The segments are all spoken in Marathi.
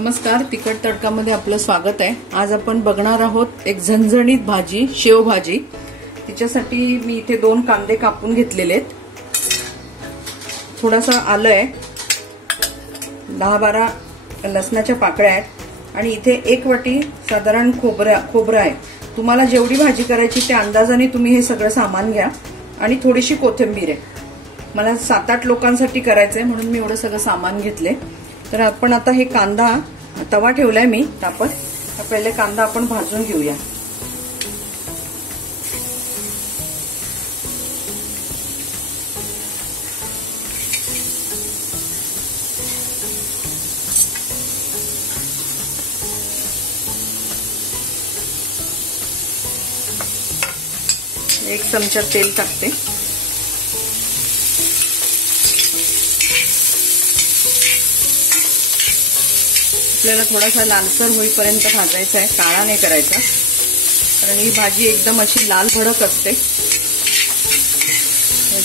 नमस्कार, तिखट तडकामध्ये आपलं स्वागत आहे। आज आपण बघणार आहोत एक झणझणीत भाजी, शेवभाजी। तिच्यासाठी मी इथे 2 कांदे कापून घेतलेले आहेत, थोडासा आलं आहे, 10-12 लसणाच्या पाकळ्या आहेत आणि इथे 1 वाटी साधारण खोबरं आहे। तुम्हाला जेवढी भाजी करायची त्या अंदाजाने तुम्ही हे सगळं सामान घ्या आणि थोडीशी कोथिंबीर आहे। मला 7-8 लोकांसाठी करायचंय म्हणून मी एवढं सगळं सामान घेतले। तर आपण आता हे कांदा तवा ठेवलाय मी तापत, तर पहिले कांदा आपण भाजून घेऊया। एक चमचा तेल टाकते। आपल्याला थोडासा लालसर होईपर्यंत भाजायचा आहे, काळा नाही करायचा, कारण ही भाजी एकदम अशी लाल भडक असते।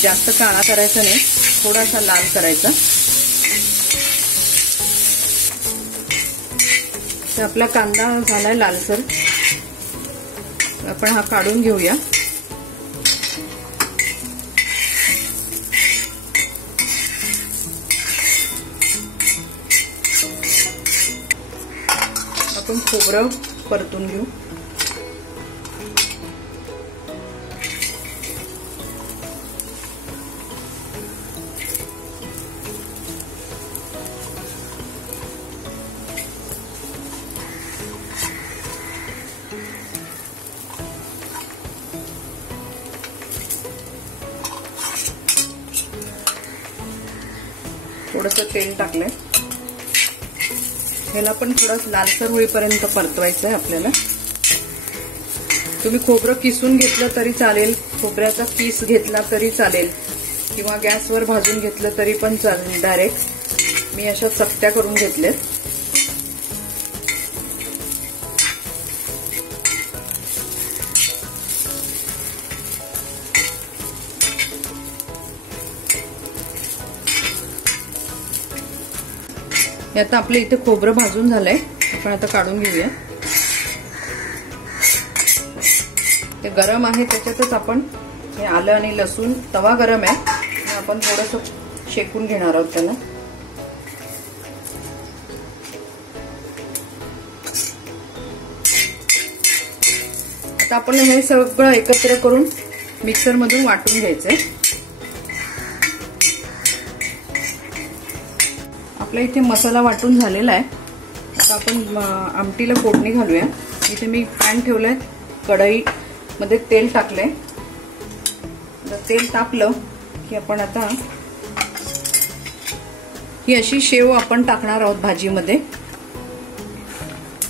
जास्त काळा करायचा नाही, थोडासा लाल करायचा। तर आपला कांदा झालाय लालसर, आपण हा काढून घेऊया। आपण खोबरं परतून घेऊ। थोडंसं तेल टाकलंय, ह्याला पण थोडं लालसर होईपर्यंत परतवायचं आहे आपल्याला। तुम्ही खोबरं किसून घेतलं तरी चालेल, खोबऱ्याचा किस घेतला तरी चालेल, किंवा गॅसवर भाजून घेतलं तरी पण चालेल। डायरेक्ट मी अशा चकत्या करून घेतल्यात। आता आपले इथे खोबरं भाजून झालंय, आपण आता काढून घेऊया। ते गरम आहे त्याच्यातच आपण हे आलं आणि लसूण, तवा गरम आहे, आपण थोडंसं शेकून घेणार आहोत त्याला। आता आपण हे सगळं एकत्र करून मिक्सर मधून वाटून घ्यायचंय। आपल्या इथे मसाला वाटून झालेला आहे। आता आपण आमटीला फोडणी घालूया। इथे मी पॅन ठेवलाय, कढई मध्ये तेल टाकलंय। तेल तापलं की आपण आता ही अशी शेव आपण टाकणार आहोत भाजीमध्ये,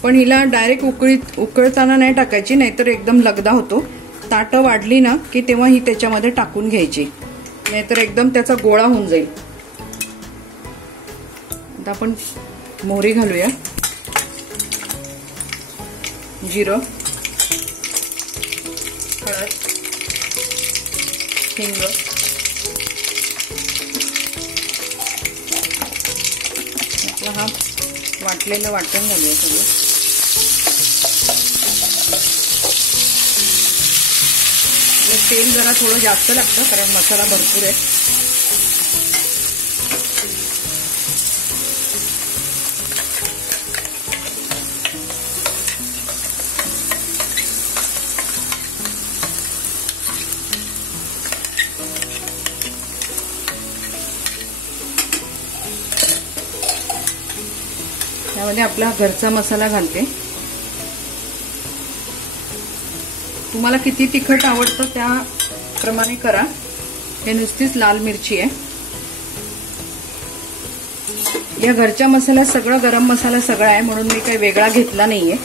पण हिला डायरेक्ट उकळताना नाही टाकायची, नाहीतर एकदम लगदा होतो। ताटं वाढली ना की तेव्हा ही त्याच्यामध्ये टाकून घ्यायची, नाहीतर एकदम त्याचा गोळा होऊन जाईल। आता आपण मोहरी घालूया, जिरं, हळद, हिंग, आपला हा वाटलेलं वाटण घालूया सगळं। तेल जरा थोडं जास्त लागतं कारण मसाला भरपूर आहे। त्यामध्ये आपला घरचा मसाला घालते। तुम्हाला किती तिखट आवडतं त्याप्रमाणे करा। हे नुसतीच लाल मिरची आहे। या घरच्या मसाल्यात सगळं गरम मसाला सगळा आहे, म्हणून मी काही वेगळा घेतला नाहीये।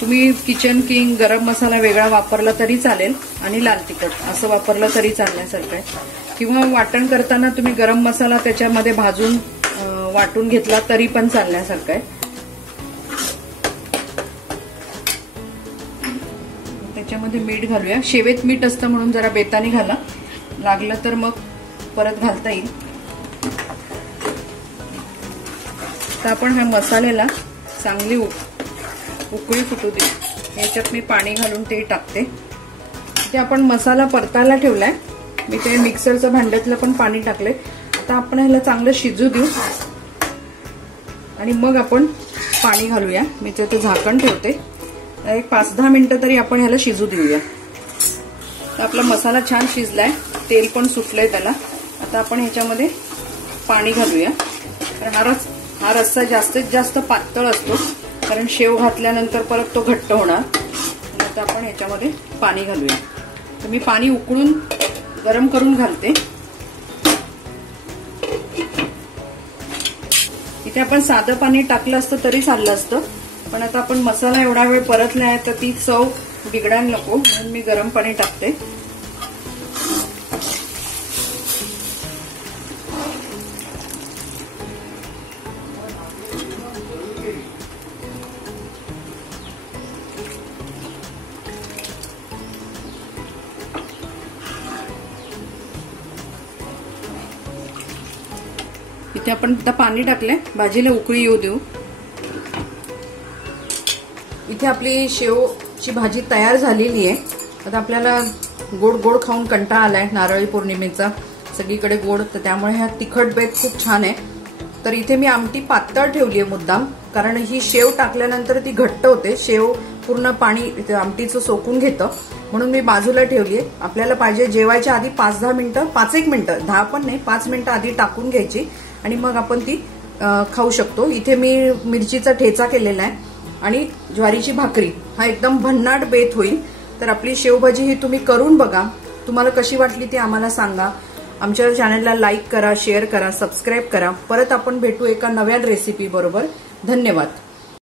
तुम्ही किचन किंग गरम मसाला वेगळा वापरला तरी चालेल आणि लाल तिखट असं वापरलं तरी चालण्यासारखं आहे, किंवा वाटण करताना तुम्ही गरम मसाला त्याच्यामध्ये भाजून वाटून घेतला तरी पण चालण्यासारखं आहे। त्याच्यामध्ये मीठ घालूया। शेवेत मीठ असतं म्हणून जरा बेताने घाला, लागलं तर मग परत घालता येईल। आता आपण ह्या मसाल्याला चांगली उकळी फुटू देऊ। याच्यात मी पाणी घालून ते टाकते। ते आपण मसाला परतायला ठेवलाय, मी ते मिक्सरचं भांड्यातलं पण पाणी टाकले। आता आपण ह्याला चांगलं शिजू देऊ आणि मग आपण पाणी घालूया। मी त्याचं झाकण ठेवते, एक 5-10 मिनिटं तरी आपण ह्याला शिजू देऊया। तर आपला मसाला छान शिजलाय, तेल पण सुटलंय त्याला। आता आपण ह्याच्यामध्ये पाणी घालूया, कारण हा रस्सा जास्तीत जास्त पातळ असतो, कारण शेव घातल्यानंतर परत तो घट्ट होणार। आता आपण ह्याच्यामध्ये पाणी घालूया। तर मी पाणी उकळून गरम करून घालते। इथे आपण साधं पाणी टाकलं असतं तरी चाललं असतं, पण आता आपण मसाला एवढा वेळ परतला आहे तर ती चव बिघडायला नको, म्हणून मी गरम पाणी टाकते। इथे आपण आता पाणी टाकलंय, भाजीला उकळी येऊ देऊ। इथे आपली शेवची भाजी तयार झालेली आहे। आता आपल्याला गोड गोड खाऊन कंटाळा आलाय, नारळी पौर्णिमेचा सगळीकडे गोड, तर त्यामुळे हा तिखट बेत खूप छान आहे। तर इथे मी आमटी पातळ ठेवली आहे मुद्दाम, कारण ही शेव टाकल्यानंतर ती घट्ट होते, शेव पूर्ण पाणी आमटीचं सोकून घेतं, म्हणून मी बाजूला ठेवली आहे। आपल्याला पाहिजे जेवायच्या आधी 5-10 मिनिटं, 5-1 मिनिटं, 10 पण नाही, 5 मिनिटं आधी टाकून घ्यायची आणि मग आपण ती खाऊ शकतो। इथे मी मिरचीचा ठेचा केलेला आहे आणि ज्वारीची भाकरी, हा एकदम भन्नाट बेत होईल। तर आपली शेवभाजी ही तुम्ही करून बघा, तुम्हाला कशी वाटली ते आम्हाला सांगा। आमच्या चॅनलला लाईक करा, शेअर करा, सबस्क्राईब करा। परत आपण भेटू एका नव्या रेसिपी बरोबर। धन्यवाद।